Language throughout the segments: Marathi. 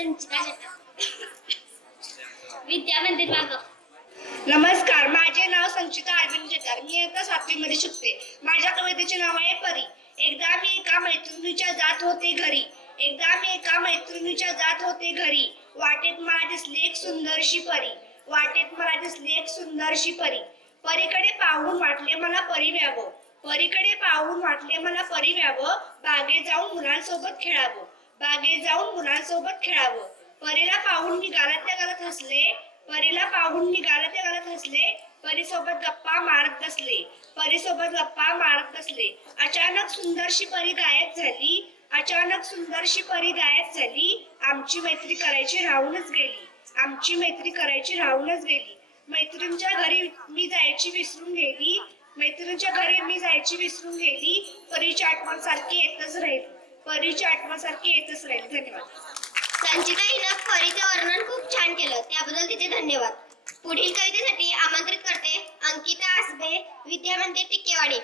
संचिता जगताप, विद्या मंदिर मागव. नमस्कार, माझे नाव संचिता अरविंद जठार. मी आता 7वी मध्ये शिकते. माझ्या कवितेचे नाव आहे परी. एकदा मी एका मैत्रिणीच्या जात होते घरी. एकदा मी एका मैत्रिणीच्या जात होते घरी. वाटेत मला दिसली एक सुंदरशी परी. वाटेत मला दिसली एक सुंदरशी परी. परीकडे पाहून वाटले मला परी व्हावं. परीकडे पाहून वाटले मला परी व्हावं. बागेत जाऊन मुलांसोबत खेळावं. बागेत जाऊन मुलांसोबत खेळावं. परीला पाहून मी गालातल्या गालात हसले. परीला पाहून मी गालातल्या गालात हसले. परीसोबत गप्पा मारत बसले. परीसोबत गप्पा मारत बसले. अचानक सुंदरशी परी गायब झाली. अचानक सुंदरशी परी गायब झाली. आमची मैत्री करायची राहूनच गेली. आमची मैत्री करायची राहूनच गेली. मैत्रिणीच्या घरी मी जायची विसरून गेली. मैत्रिणीच्या घरी मी जायची विसरून गेली. परीची आठवण सारखी येतच राहिली. परीची आठवण सारखी येतच राहिली. धन्यवाद. संचिता हिनं परीचं वर्णन खूप छान केलं, त्याबद्दल तिचे धन्यवाद. पुढील कवितेसाठी आमंत्रित करते अंकिता आसबे, विद्या मंदिर टिकेवाडी.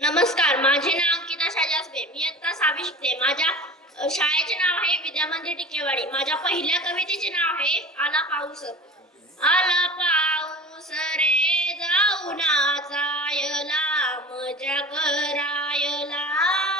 नमस्कार, माझे नाव अंकिता शाजी आसबे. मी आता 6वी शिकते. माझ्या शाळेचे नाव आहे विद्या मंदिर टिकेवाडी. माझ्या पहिल्या कवितेचे नाव आहे आला पाऊस. आला पाऊस रे जाऊनाचा यला मजा करायला.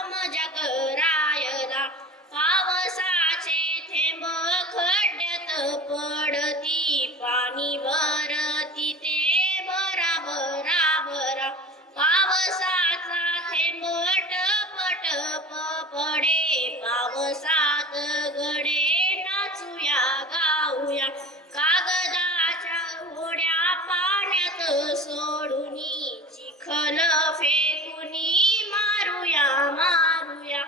मजा करायला पावसाचे थेंब खड्ड्यात पडती. पाणी भरती ते भरा भरा भरा. पावसाचा थेंब टप टप पडे. पावसात गडे नाचूया गाऊया. कागदाच्या होड्या पाण्यात सोडूनी. चिखल फेकुनी मारूया मारूया.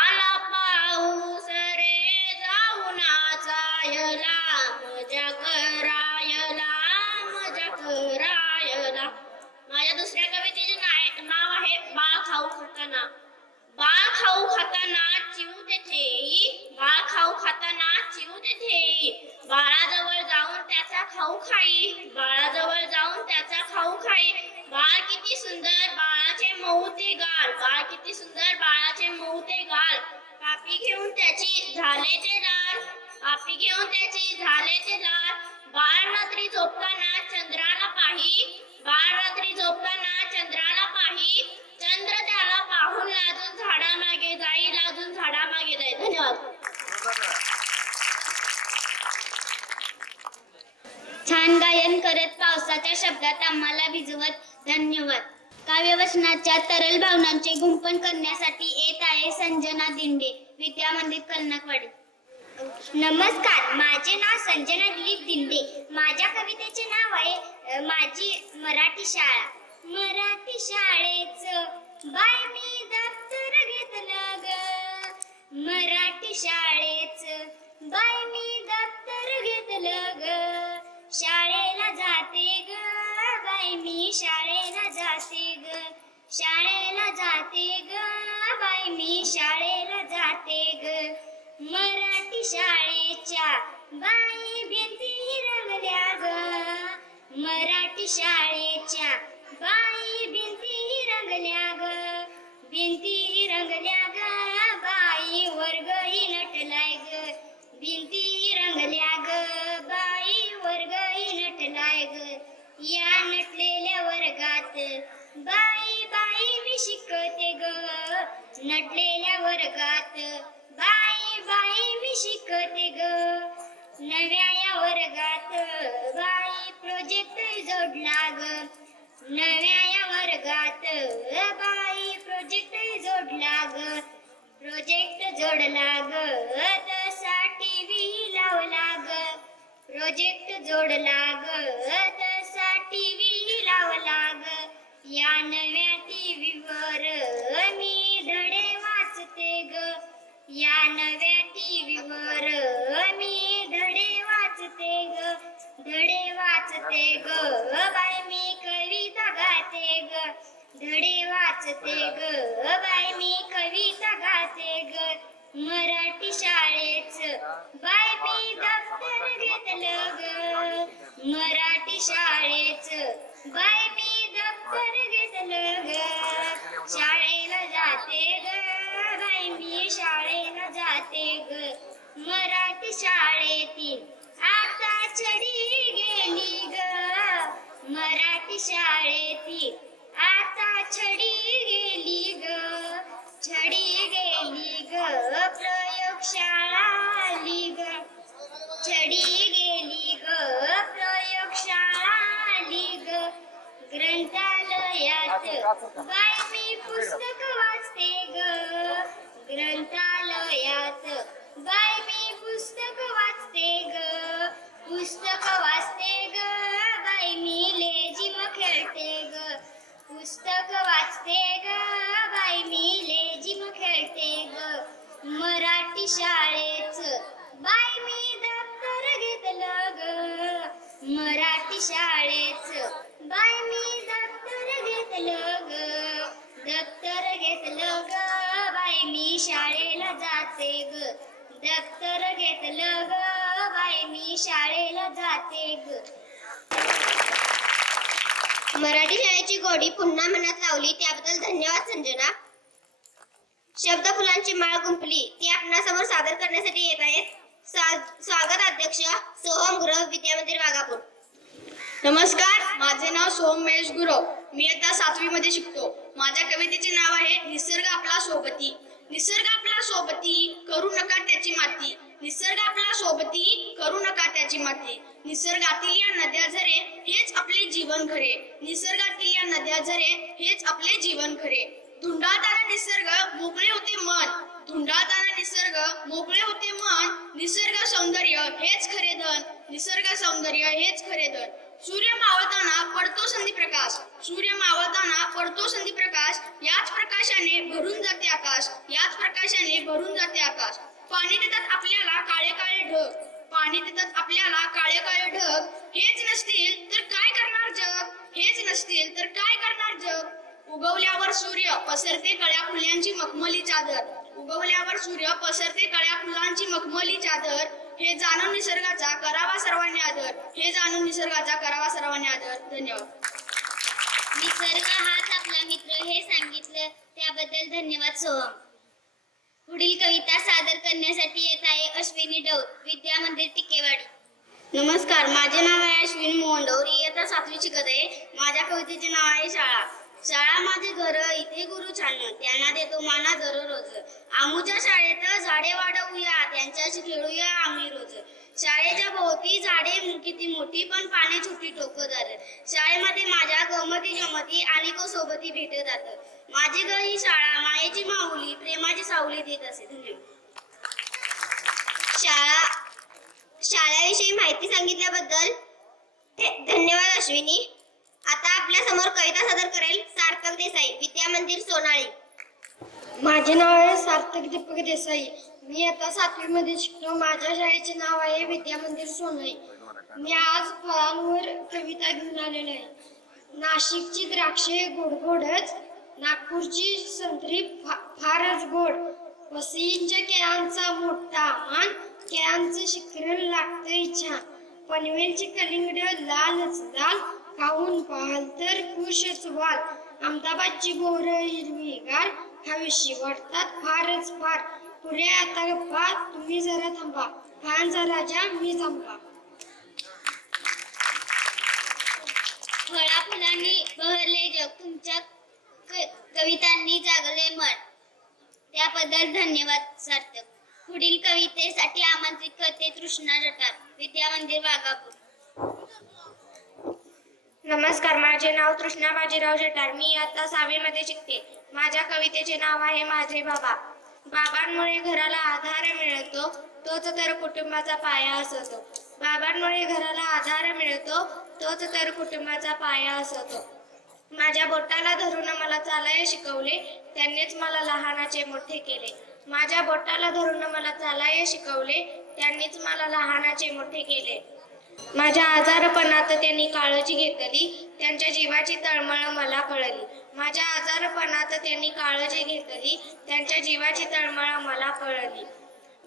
आला पाऊस रे जाऊनाचा यला मजा करायला. मजा करायला. माझ्या दुसऱ्या कवितेचे नाव आहे बाळ खाऊ खाताना. बाळ खाऊ खाताना चिव तेथे. बाळ खाऊ खाताना चिव तेथे. बाळाजवळ जाऊन त्याचा खाऊ खाई. बाळाजवळ जाऊन त्याचा खाऊ खाई. बाळ किती सुंदर बाळाचे मऊ ते गाल. बाळ किती सुंदर बाळाचे मऊ ते गाल. पापी घेऊन त्याची झाले ते लाल. पापी घेऊन त्याची झाले ते लाल. बाळ रात्री झोपताना चंद्राला पाही. बाळ रात्री झोपताना चंद्राला पाही. चंद्र त्याला पाहून लाजून झाडामागे जाई. लाजून झाडामागे जाई. धन्यवाद. छान गायन करत पावसाच्या शब्दात आम्हाला भिजवत. धन्यवाद. काव्यवचनाच्या तरल भावनांचे गुंफन करण्यासाठी येत आहे संजना दिंडे, विद्या मंदिर कलनाकवाडी. नमस्कार, माझे नाव संजना दिलीप दिंडे. माझ्या कवितेचे नाव आहे माझी मराठी शाळा. मराठी शाळेच बाय मी दप्तर घेतलं ग. मराठी शाळेच बाय मी दप्तर घेतलं ग. शाळेला जाते ग बाई मी शाळेला जाते ग. शाळेला जाते ग बाई मी शाळेला जाते ग. मराठी शाळेच्या बाई भिंती रंगल्या ग. मराठी शाळेच्या बाई भिंती रंगल्या ग. भिंती रंगल्या ग बाई वर्गही नटलाय ग. भिंती रंगल्या ग बाई वर्गही नटलाय ग. या नटलेल्या वर्गात बाई बाई मी शिकते ग. नटलेल्या वर्गात बाई बाई मी शिकते ग. नव्या या वर्गात बाई प्रोजेक्ट जोडला ग. नव्या या वर्गात बाई प्रोजेक्ट जोडला ग. प्रोजेक्ट जोडला ग तसा टीव्ही लावला ग. प्रोजेक्ट जोडला ग तसा टीव्ही लावला ग. या नव्या टीव्हीवर मी धडे वाचते ग. या नव्या टीव्हीवर मी धडे वाचते ग. धडे वाचते ग बाय मी कविता गाते ग. धडे वाचते ग बाय मी कविता गाते ग. मराठी शाळेच बाय मी दप्तर घेतलं ग. मराठी शाळेच बाय मी दप्तर घेतलं ग. शाळेला जाते ग बाय मी जाते ग मराठी शाळेतील आता छडी गेली ग मराठी शाळेतील आता छडी गेली ग छडी गेली ग प्रयोगशाळा आली ग छडी गेली ग प्रयोगशाळा आली ग ग्रंथालयात बाय मी पुस्तक वाचते ग ग्रंथालयात बाय मी पुस्तक वाचते ग पुस्तक वाचते ग बाय मी लेझिम खेळते ग पुस्तक वाचते ग बाय मी लेझिम खेळते ग मराठी शाळेच बाय मी दप्तर घेतलं ग मराठी शाळेच बाय मी दप्तर घेतलं ग दप्तर घेतलं ग बाय मी शाळेला जाते ग दप्तर घेतलं ग बाय मी शाळेला जाते ग मराठी शाळेची गोडी पुन्हा मनात लावली त्याबद्दल धन्यवाद संजना. शब्द फुलांची माळ गुंफली ती आपणासमोर सादर करण्यासाठी येत आहेत. स्वागत अध्यक्ष सोहम गुरव विद्यामंदिर वाघापूर. नमस्कार, माझे नाव सोमेश गुरव. मी आता 7वी मध्ये शिकतो. माझ्या कवितेचे नाव आहे निसर्ग आपला सोबती. निसर्ग आपला सोबती करू नका त्याची माती. निसर्ग आपला सोबती करू नका त्याची माती. निसर्गातील या नद्या झरे हेच आपले जीवन खरे. निसर्गातील या नद्या झरे हेच आपले जीवन खरे. धुंडाळताना निसर्ग मोकळे होते मन. धुंडाळताना निसर्ग मोकळे होते मन. निसर्ग सौंदर्य हेच खरे धन. निसर्ग सौंदर्य हेच खरे धन. सूर्य मावळताना पडतो संधी प्रकाश. सूर्य मावळताना पडतो संधी प्रकाश. याच प्रकाशाने भरून जाते आकाश. याच प्रकाशाने भरून जाते आकाश. पाणी देतात आपल्याला काळे काळे ढग. पाणी देतात आपल्याला काळे काळे ढग. हेच नसतील तर काय करणार जग. हेच नसतील तर काय करणार जग. उगवल्यावर सूर्य पसरते कळ्या फुलांची मखमली चादर. उगवल्यावर सूर्य पसरते कळ्या फुलांची मखमली चादर. हे जाणून निसर्गाचा करावा सर्वांनी आदर. हे जाणून निसर्गाचा करावा सर्वांनी आदर. धन्यवाद. निसर्ग हाच आपला मित्र हे सांगितलं त्याबद्दल धन्यवाद सोहम. पुढील कविता सादर करण्यासाठी येत आहे अश्विनी डौर विद्यामंदिर टिकेवाडी. नमस्कार, माझे नाव आहे अश्विनी मोहन डौर. इयत्ता 7वी शिकत आहे. माझ्या कवितेचे नाव आहे शाळा. शाळा माझे घर इथे गुरु छान त्यांना देतो माना दररोज. आमूच्या शाळेत झाडे वाढवूया त्यांच्याशी खेळूया आम्ही रोज. शाळेच्या भोवती झाडे किती मोठी पण पाने छोटी टोकदार. शाळेमध्ये माझ्या गमती जमती आणि सोबती भेटतात. माझी घर ही शाळा मायेची माऊली प्रेमाची सावली देत असे. धन्यवाद. शाळेविषयी माहिती सांगितल्याबद्दल धन्यवाद अश्विनी. आता आपल्या समोर कविता सादर करेल सार्थक देसाई विद्यामंदिर सोनाळी. माझे नाव आहे सार्थक दीपक देसाई. मी आता 7वी मध्ये शिकतो. माझ्या शाळेचे नाव आहे विद्यामंदिर सोनाळी. मी आज फळांवर कविता घेऊन आलेलो आहे. नाशिकची द्राक्षे गोड गोडच. नागपूरची संत्री फारच गोड. वसईच्या केळांचा मोठा मान. केळांचं शिखरण लागतंय छान. पनवेलची कलिंगड लालच लाल. खाऊन पाहाल तर खुशच व्हाल. अहमदाबादची बोरं हिरवीगार. खावीशी वाटतात फारच फार. पुढे आता गप्पा तुम्ही जरा थांबा. फळांचा राजा मी थांबा. फळा फुलांनी बहरले जग तुमच्या कवितांनी जागले मन. त्याबद्दल धन्यवाद सार्थक. पुढील कवितेसाठी आमंत्रित करते तृष्णा जठार विद्यामंदिर वाघापूर. नमस्कार, माझे नाव तृष्णा बाजीराव जठार. मी आता 6वी मध्ये शिकते. माझ्या कवितेचे नाव आहे माझे बाबा. बाबांमुळे घराला आधार मिळतो तोच तर कुटुंबाचा पाया असतो. बाबांमुळे घराला आधार मिळतो तोच तर कुटुंबाचा पाया असतो. माझ्या बोटाला धरून मला चालायला शिकवले त्यांनीच मला लहानाचे मोठे केले. माझ्या बोटाला धरून मला चालायला शिकवले त्यांनीच मला लहानाचे मोठे केले. माझ्या आजारपणात त्यांनी काळजी घेतली त्यांच्या जीवाची तळमळ मला कळली. माझ्या आजारपणात त्यांनी काळजी घेतली त्यांच्या जीवाची तळमळ मला कळली.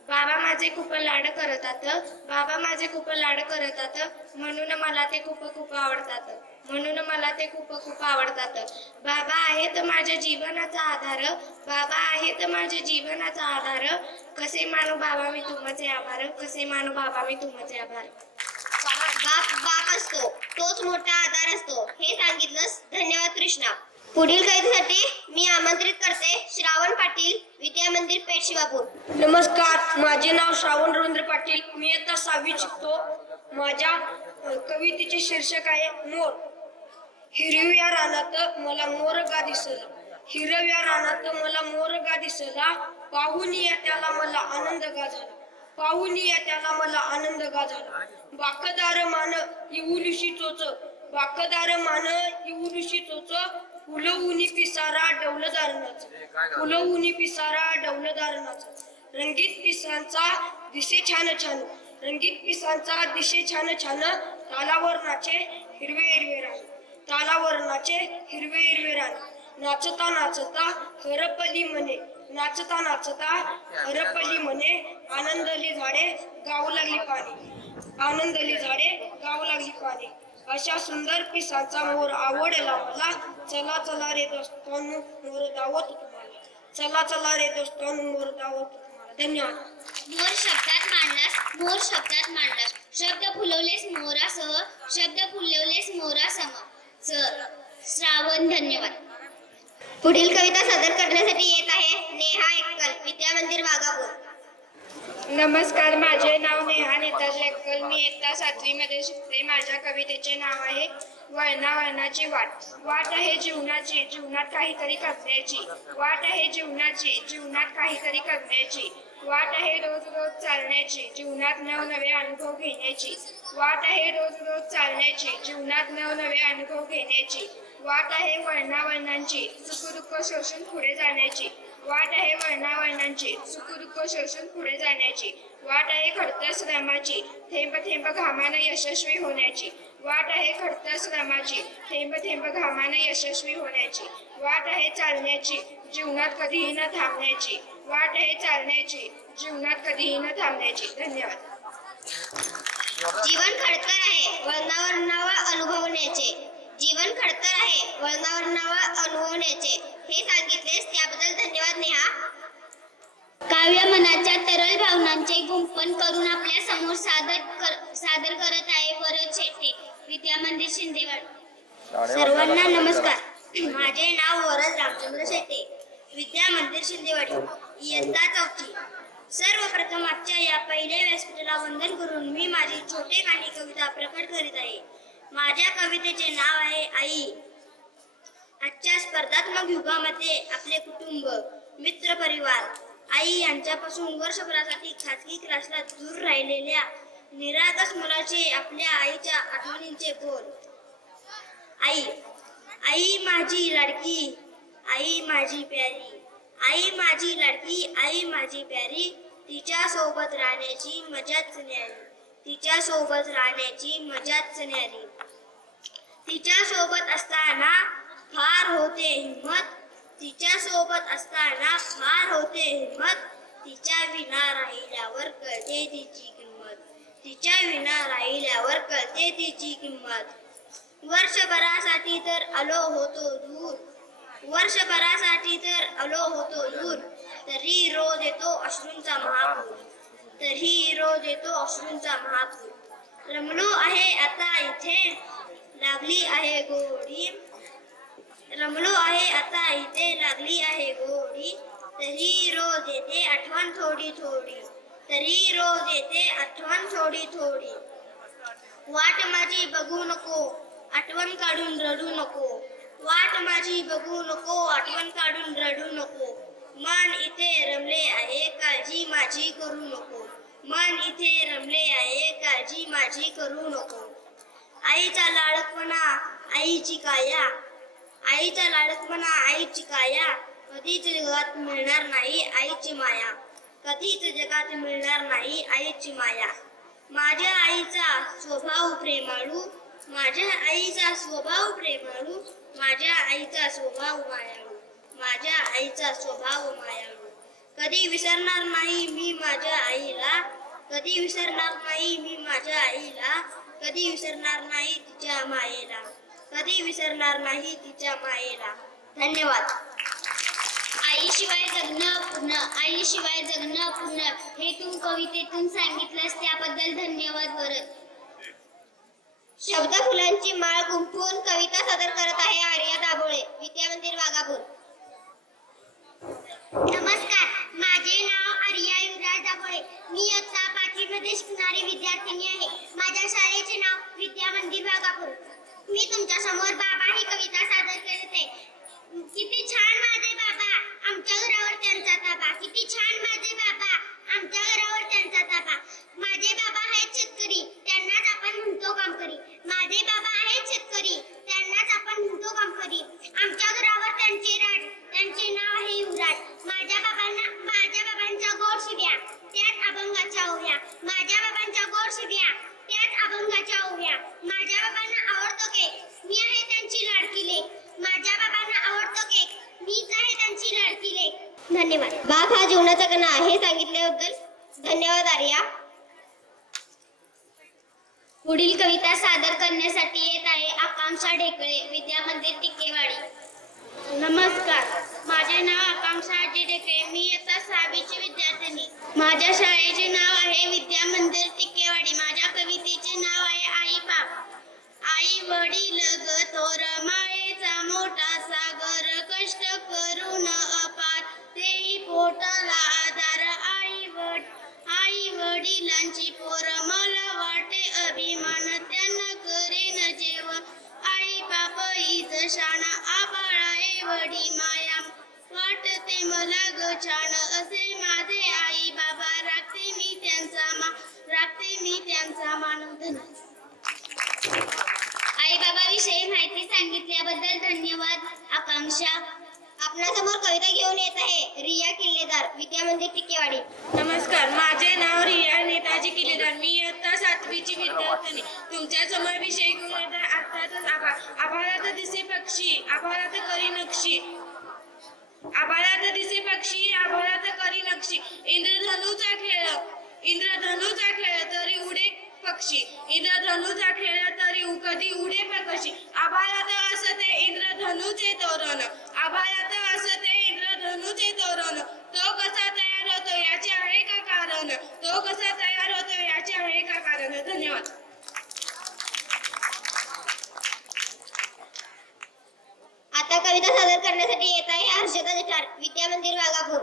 बाबा माझे खूप लाड करतात. बाबा माझे खूप लाड करतात म्हणून मला ते खूप खूप आवडतात. म्हणून मला ते खूप खूप आवडतात. बाबा आहेत माझ्या जीवनाचा आधार, बाबा आहेत माझ्या जीवनाचा आधार, कसे मानू बाबा मी तुमचे आभार, कसे मानू बाबा मी तुमचे आभार. बाप बाप असतो, तोच मोठा आधार असतो हे सांगितलंस. धन्यवाद कृष्णा. पुढील कवितेसाठी मी आमंत्रित करते श्रावण पाटील, विद्या मंदिर पेठ शिवापूर. नमस्कार, माझे नाव श्रावण रवींद्र पाटील. मी इयत्ता 6वी शिकतो. माझ्या कवितेचे शीर्षक आहे मोर. हिरव्या रानात मला मोरगा दिसला, हिरव्या रानात मला मोरगा दिसला, पाहून त्याला मला आनंद गा झाला, पाहून त्याला मला आनंद गा झाला. बाकदार मान इवुलुशी चोच, बाकदार मान इवुलुशी चोच, फुलवूनी पिसारा डौलदार नाच, फुलवूनी पिसारा डौलदार नाच. रंगीत पिसांचा दिसे छान छान, रंगीत पिसांचा दिसे छान छान, तालावर नाचे हिरवे हिरवे रान, तालावर नाचे हिरवे हिरवे रान. नाचता नाचता हरपली मने, नाचता नाचता हरपली मने, आनंदली झाडे गाऊ लागली पाणी, आनंदली झाडे गाऊ लागली पाणी. अशा सुंदर पिसाचा मोर आवडला मला, चला चला रे दोस्तांनो मोर दावत तुम्हाला, चला चला रे दोस्तांनो मोर दावत तुम्हाला. धन्यवाद. मोर शब्दात मांडलास, मोर शब्दात मांडलास, शब्द फुलवलेस मोरासह, शब्द फुलवलेस मोरासम. श्रावण. धन्यवाद. पुढील कविता सादर करण्यासाठी येत आहे नेहा एक्कल, विद्या मंदिर वाघापूर. नमस्कार, माझे नाव नेहा नेताज एक्कल. मी इयत्ता 7वी मध्ये शिकते. माझ्या कवितेचे नाव आहे वळणा वळणाची वाट. वाट आहे जीवनाची, जीवनात काहीतरी करण्याची, वाट आहे जीवनाची, जीवनात काहीतरी करण्याची, वाट आहे रोज रोज चालण्याची, जीवनात नवनवे अनुभव घेण्याची, वाट आहे रोज रोज चालण्याची, जीवनात नवनवे अनुभव घेण्याची, वाट आहे वळणा वळणांची, सुखदुःख शोषून पुढे जाण्याची, वाट आहे वळणा वळणांची, सुखदुःख शोषून पुढे जाण्याची, वाट आहे खडतर श्रमाची, थेंब थेंब घामानं यशस्वी होण्याची, वाट आहे खडतर श्रमाची, थेंब थेंब घामानं यशस्वी होण्याची, वाट आहे चालण्याची, जीवनात कधीही न थांबण्याची, वाट आहे चालण्याची, जीवनात कधीही न थांबण्याची. धन्यवाद. जीवन खडतर आहे वळणावर अनुभवण्याचे, जीवन खडतर आहे वळणावर अनुभवण्याचे हे सांगितलेस, त्याबद्दल धन्यवाद नेहा. काव्य मनाच्या तरल भावनांचे गुंफन करून आपल्या समोर सादर करत आहे वरद शेटे, विद्या मंदिर शिंदेवाड. सर्वांना नमस्कार, माझे नाव वरद रामचंद्र शेटे, विद्या मंदिर शिंदेवाडी, इयत्ता 4वी. सर्वप्रथम आजच्या या पहिल्या व्यासपीठाला वंदन करून मी माझी छोटे काही कविता प्रकट करीत आहे. माझ्या कवितेचे नाव आहे आई. आजच्या स्पर्धात्मक युगामध्ये आपले कुटुंब, मित्र परिवार, आई यांच्यापासून वर्षभरासाठी खाजगी क्लासला दूर राहिलेल्या निरागस मुलाचे आपल्या आईच्या आठवणींचे बोल. आई, आई माझी लाडकी, आई माझी प्यारी, आई माझी लाडकी, आई माझी प्यारी, तिच्या सोबत राहण्याची मजाच न्यारी, तिच्या सोबत राहण्याची मजाच न्यारी. तिच्या सोबत असताना फार होते हिम्मत, तिच्या सोबत असताना फार होते हिम्मत, तिच्या विना राहिल्यावर कळते तिची किंमत, तिच्या विना राहिल्यावर कळते तिची किंमत. वर्षभरासाठी तर आलो होतो दूर, वर्षभरासाठी तर आलो होतो दूर, तरी रोज येतो अश्रूंचा महापूर, तरी रोज येतो अश्रूंचा महापूर. रमलो आहे आता इथे लागली आहे गोडी, रमलो आहे आता इथे लागली आहे गोडी, तरी रोज येते आठवण थोडी थोडी, तरी रोज येते आठवण थोडी थोडी. वाट माझी बघू नको, आठवण काढून रडू नको, वाट माझी बघू नको, आठवण काढून रडू नको. मन इथे रमले आहे काळजी माझी करू नको, मन इथे रमले आहे काळजी माझी करू नको. आईचा लाडकपणा आईची काया, आईचा लाडकपणा आईची काया, कधीच जगात मिळणार नाही आईची माया, कधीच जगात मिळणार नाही आईची माया. माझ्या आईचा स्वभाव प्रेमाळू, माझ्या आईचा स्वभाव प्रेमाळू, माझ्या आईचा स्वभाव मायाळू, माझ्या आईचा स्वभाव मायाळू. कधी विसरणार नाही मी माझ्या आईला, कधी विसरणार नाही मी माझ्या आईला, कधी विसरणार नाही तिच्या मायेला, कधी विसरणार नाही तिच्या मायेला. धन्यवाद. आईशिवाय जगणं पूर्ण, आईशिवाय जगणं पूर्ण हे तू कवितेतून सांगितलंस त्याबद्दल धन्यवाद वरद. शब्द फुलांची माळ गुंफून कविता सादर करत आहे आर्या दाभोळे, विद्यामंदिर वाघापूर. नमस्कार, माझे नाव आर्या युवराज दाभोळे. मी इयत्ता 5वी मध्ये शिकणारी विद्यार्थिनी आहे. माझ्या शाळेचे नाव विद्यामंदिर वाघापूर. मी तुमच्या समोर बाबा ही कविता सादर करत आहे. किती छान माझे बाबा, आमच्या घरावर त्यांचा ताबा. किती छान माझे बाबा, आमच्या घरावर त्यांचा ताबा. माझे बाबा आहेत शेतकरी, त्यांनाच आपण म्हणतो कामकरी. माझे बाबा आहेत शेतकरी, त्यांनाच आपण म्हणतो कामकरी. आमच्या घरावर त्यांचे राज, त्यांचे नाव आहे युवराज. माझ्या बाबांच्या गोड शिव्या, त्यात अभंगाच्या ओव्या. माझ्या बाबांच्या गोड शिव्या, त्यात अभंगाच्या ओव्या. माझ्या बाबांना आवडतो केक, मी आहे त्यांची लाडकी लेक. माझ्या बाबांना आवडतो केक, मीच आहे त्यांची लाडकी लेक. धन्यवाद. बाप हा जीवनाचा कणा हे सांगितल्याबद्दल धन्यवाद आर्या. पुढील कविता सादर करण्यासाठी येत आहे आकांक्षा ढेकळे, विद्यामंदिर टिकेवाडी. नमस्कार, माझे नाव आकांक्षा अजय ढेकळे. मी इयत्ता 6वीची विद्यार्थिनी. माझ्या शाळेचे नाव आहे विद्यामंदिर टिकेवाडी. माझ्या कवितेचे नाव आहे आई बाप. आई वडील ग थोर मायेचा मोठा सागर, कष्ट करून अपार तेही पोटाला आधार. आई वडिलांची पोर मला वाटे अभिमान, त्यांना करेन जेवण. आई बाप हीच शान, आबाळा एवढी माया वाटते मला ग छान. असे माझे आई बाबा, राखते मी त्यांचा मान. आई बाबा विषयी माहिती सांगितल्याबद्दल धन्यवाद आकांक्षा. आपणासमोर कविता घेऊन येत आहे रिया किल्लेदार, विद्यामंदिर टिकेवाडी. नमस्कार, माझे नाव रिया नेताजी किल्लेदार. मी इयत्ता 7वीची विद्यार्थिनी. तुमच्या समोर विषय घेऊन येत आहे अर्थातच आभाळ. आभाळात दिसे पक्षी, आभाळात करी नक्षी. आभाळात दिसे पक्षी, आभाळात करी नक्षी. इंद्रधनुचा खेळ तरी उडे पक्षी. इंद्रधनुचा खेळ तरी कधी उडे पक्षी. आभाळात असते इंद्रधनुचे तोरण, आभाळात असते इंद्रधनुचे तोरण. तो कसा तयार होतो याचे आहे का कारण, तो कसा तयार होतो याचे आहे का कारण. धन्यवाद. आता कविता सादर करण्यासाठी येत आहे हर्षदा जठार, विद्यामंदिर वाघापूर.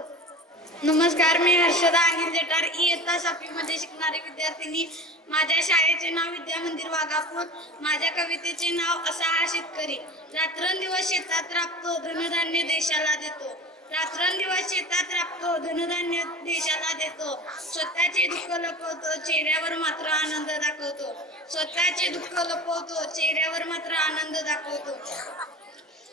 नमस्कार, मी हर्षदा अनिल जठार, इयत्ता 7वी मध्ये शिकणारी विद्यार्थिनी. माझ्या शाळेचे नाव विद्यामंदिर वाघापूर. माझ्या कवितेचे नाव असा हा शेतकरी. रात्रंदिवस शेतात राबतो, धनधान्य देशाला देतो. रात्रंदिवस शेतात राबतो, धनधान्य देशाला देतो. स्वतःचे दुःख लपवतो, चेहऱ्यावर मात्र आनंद दाखवतो. स्वतःचे दुःख लपवतो, चेहऱ्यावर मात्र आनंद दाखवतो.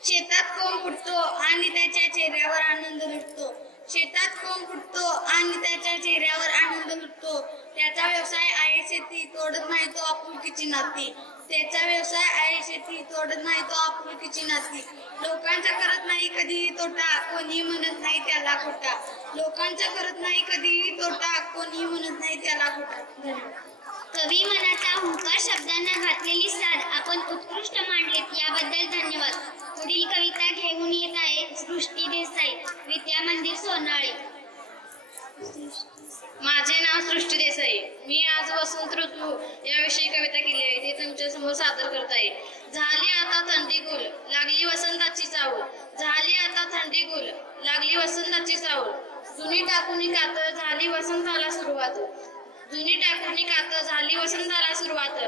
शेतात कोंब फुटतो आणि त्याच्या चेहऱ्यावर आनंद लुटतो. शेतात कोंब फुटतो आणि त्याच्या चेहऱ्यावर आनंद लुटतो. त्याचा व्यवसाय आहे शेती, तोडत नाही तो आपुलकीची नाती. त्याचा व्यवसाय आहे शेती, तोडत नाही तो आपुलकीची नाती. लोकांचा करत नाही कधीही तोटा, कोणी म्हणत नाही त्याला खोटा. लोकांचा करत नाही कधीही तोटा, कोणी म्हणत नाही त्याला खोटा. धन्यवाद. कवी मनाचा हुंकार शब्दांना घातलेली साध आपण उत्कृष्ट मांडलेत, याबद्दल धन्यवाद. पुढील कविता घेऊन येत आहे सृष्टी देसाई, विद्यामंदिर सोनाळी. माझे नाव सृष्टी देसाई. मी आज वसंत ऋतू याविषयी कविता केली आहे, ते तुमच्या समोर सादर करत आहे. झाली आता थंडी गुल, लागली वसंताची चाहूल. झाली आता थंडी गुल, लागली वसंताची चाहूल. जुनी टाकुनी कात, झाली वसंताला सुरुवात. जुनी टाकुनी कात, झाली वसंताला सुरुवात.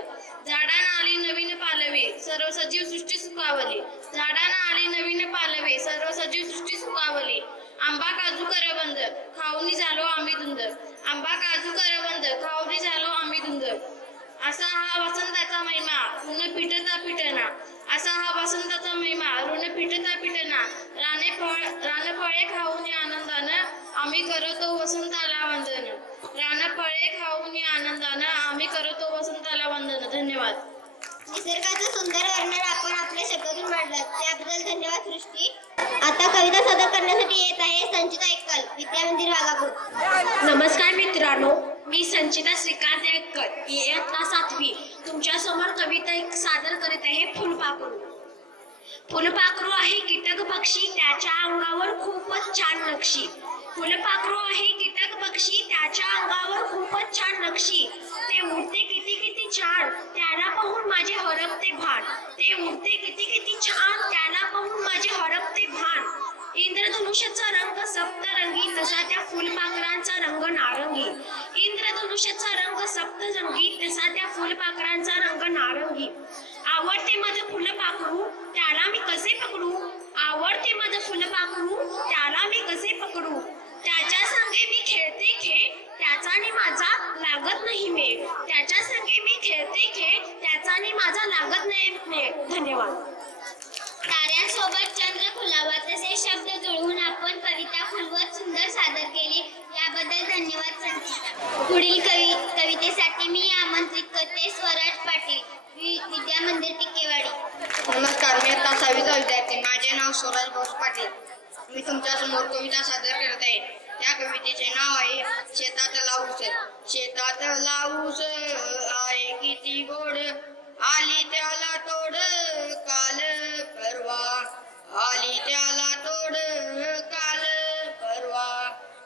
झाडांना आली नवीन पालवे, सर्व सजीव सृष्टी सुखावली. झाडांना आली नवीन पालवे, सर्व सजीव सृष्टी सुखावली. आंबा काजू करवंद, खाऊनी झालो आम्ही धुंद. आंबा काजू करवंद, खाऊनी झालो आम्ही धुंद. असा हा वसंताचा महिमा, ऋण पिटता पिटना. असा हा वसंताचा महिमा, ऋण पिटता पिटना. रानफळे खाऊनी आनंदानं, आम्ही करतो वसंताला वंदन. रानफळे खाऊनी आनंदानं, आम्ही करतो वसंताला वंदन. धन्यवाद. निसर्गाचं सुंदर वर्णन आपण आपल्या शब्दातून मांडलं, त्याबद्दल धन्यवाद सृष्टी. आता कविता सादर करण्यासाठी येत आहे संचिता एक्कल, विद्यामंदिर वाघापूर. नमस्कार मित्रांनो, मी संचिता श्रीकांत एक्कल, इयत्ता 7वी. तुमच्या समोर कविता एक सादर करीत आहे फुलपाखरू. फुलपाखरू आहे कीटक पक्षी, त्याच्या अंगावर खूपच छान नक्षी. फुलपाखरू आहे कीटक पक्षी, त्याच्या अंगावर खूपच छान नक्षी. ते उडते किती किती छान, त्याला पाहून माझे हरपते भान. ते उडते किती किती छान, त्याला पाहून माझे हरपते भान. इंद्रधनुष्याचा रंग सप्तरंगी, तसा त्या फुलपाखरांचा रंग नारंगी. इंद्रधनुष्याचा रंग सप्तरंगी, तसा त्या फुलपाखरांचा रंग नारंगी. आवडते माझं फुलपाखरू, त्याला मी कसे पकडू. आवडते माझं फुलपाखरू, त्याला मी कसे पकडू. त्याच्या संगे मी खेळते खेळ, त्याचा आणि माझा लागत नाही मेळ. त्याच्या संगे मी खेळते खेळ, त्याचा आणि माझा लागत नाही मेळ. धन्यवाद. ताऱ्यांसोबत चंद्र खुलावा तसे शब्द जुळवून आपण कविता फुलवत सुंदर सादर केली, याबद्दल धन्यवाद संचिता. पुढील कवितेसाठी मी आमंत्रित करते स्वराज पाटील, विद्या मंदिर टिकेवाडी. नमस्कार, मी आता 6वीचा विद्यार्थी. माझे नाव स्वराज भाऊ पाटील. मी तुमच्या समोर कविता सादर करत आहे. त्या कवितेचे नाव आहे शेतात लाऊस. शेतात लाऊस आहे किती गोड, आली त्याला तोड काल परवा. आली त्याला तोड काल परवा.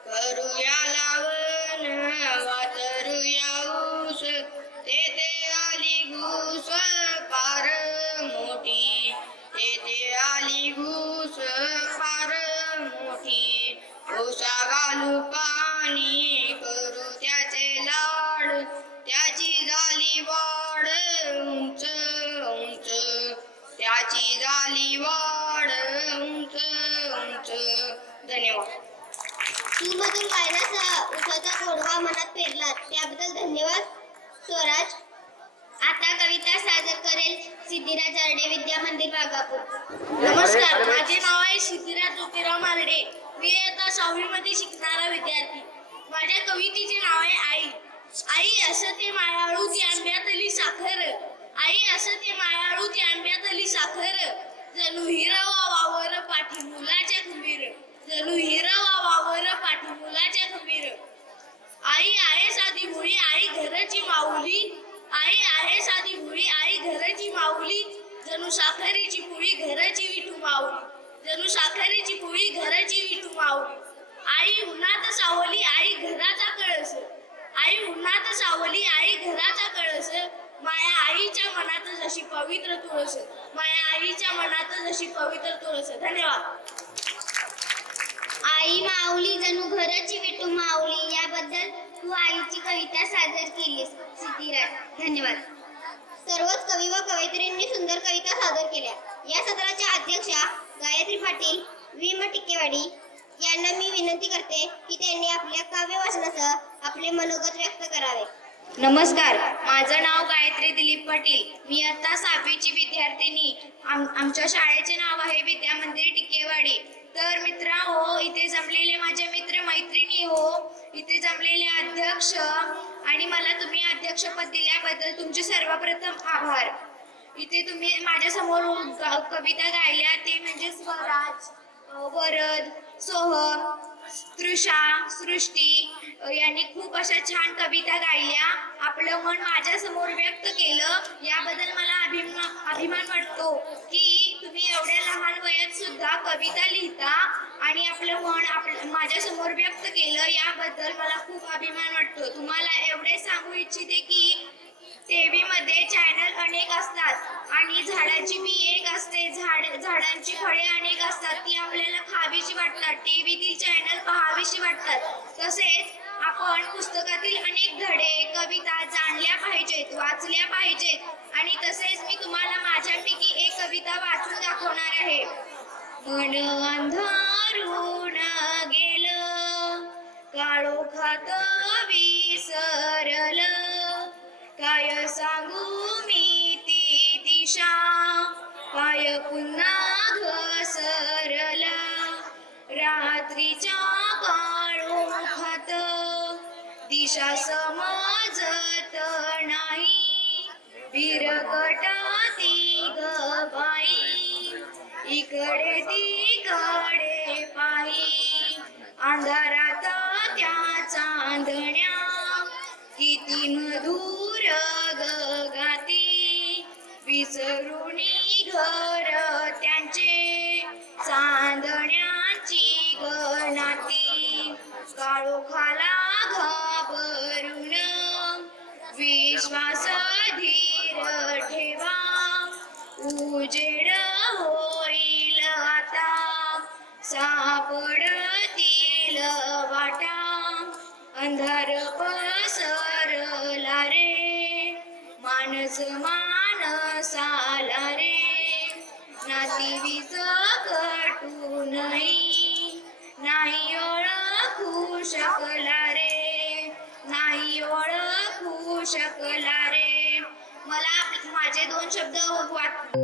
करूया लावण वाचरूया ऊस, तेथे आली घुस फार मोठी. तेथे आली घुस फार मोठी. ओसा घालू पाणी करू त्याचे लाड, त्याची झाली वाढ उंच उंच. त्याची झाली वाढ उंच उंच. धन्यवाद. मधून गायनासह उसाचा गोडवा मनात पेरला, त्याबद्दल धन्यवाद स्वराज. आता कविता सादर करेल सिद्धिराज आरडे, विद्या मंदिर वाघापूर. नमस्कार, माझे नाव आहे सिद्धिराज ज्योतिराव मारडे. मी आता 6वीमध्ये शिकणारा विद्यार्थी. माझ्या कवितेचे नाव आहे आई. आई असं ते मायाळू ती आंब्यातली साखर. आई असं ते मायाळू ती आंब्यातली साखर. जणू हिरवा वावर पाठी मुलाच्या खंबीर. जणू हिरवा वावर पाठी मुलाच्या खंबीर. आई आहे साधी भोळी, आई घरची माऊली. आई आहे साधी भोळी, आई घरची माऊली. जणू साखरेची पोळी घरची विठू माऊली. जणू साखरेची पोळी घरची विठू माऊली. आई उन्हात सावली, आई घराचा कळस. आई उन्हात सावली, आई घराचा कळस. माया आईच्या मनात जशी पवित्र तुळस. माया आईच्या मनात जशी पवित्र तुळस. धन्यवाद. आई माऊली जणू घरची विठू माऊली, याबद्दल तू आईची कविता सादर केलीस सिद्धिराज. धन्यवाद. सर्वच कवी व कवयित्रींनी सुंदर कविता सादर केल्या. या सत्राच्या अध्यक्षा गायत्री पाटील, विम टिकेवाडी यांना मी विनंती करते की त्यांनी आपल्या काव्य वाचनासह आपले मनोगत व्यक्त करावे. नमस्कार, माझं नाव गायत्री दिलीप पाटील. मी आता 6वीची विद्यार्थिनी. आमच्या शाळेचे नाव आहे विद्या मंदिर टिकेवाडी. तर मित्रांनो, इथे जमलेले माझे मित्र मैत्रिणी हो, इथे जमलेले अध्यक्ष आणि मला तुम्ही अध्यक्षपद दिल्याबद्दल तुमचे सर्वप्रथम आभार. इथे तुम्ही माझ्यासमोर कविता गायल्या ते म्हणजे स्वराज, वरद, सोहम, तृषा, सृष्टी यांनी खूप अशा छान कविता गायल्या. आपलं मन माझ्यासमोर व्यक्त केलं, याबद्दल मला अभिमान वाटतो की तुम्ही एवढ्या लहान वयात सुद्धा कविता लिहिता आणि आपलं मन माझ्यासमोर व्यक्त केलं, याबद्दल मला खूप अभिमान वाटतो. तुम्हाला एवढे सांगू इच्छिते की टीव्हीमध्ये चॅनल अनेक असतात आणि झाडाची बी एक असते. झाडांची फळे अनेक असतात, ती आपल्याला खावीशी वाटतात. टीव्हीतील चॅनल पहावीशी वाटतात. तसेच आपण पुस्तकातील अनेक धडे, कविता जाणल्या पाहिजेत, वाचल्या पाहिजेत. आणि तसेच मी तुम्हाला माझ्यापैकी एक कविता वाचून दाखवणार आहे. मन अंधारून गेलं, काळोखात विसरलं, काय सांगू मी ती दिशा, पाय पुन्हा घसरला, रात्रीच्या काळोखात दिशा समजत नाही, विरगटाती ग बाई, इकडे तिकडे पाही, अंधारात त्या चांदण्या किती मधुर ग गाती, विसरुणी घर त्या सापडतील वाटा अंधार पसरला रे मानस मानसाला रे नाती वीज कटूनही नाही ओळखू शकला रे नाही ओळखू शकला रे. मला माझे दोन शब्द वाट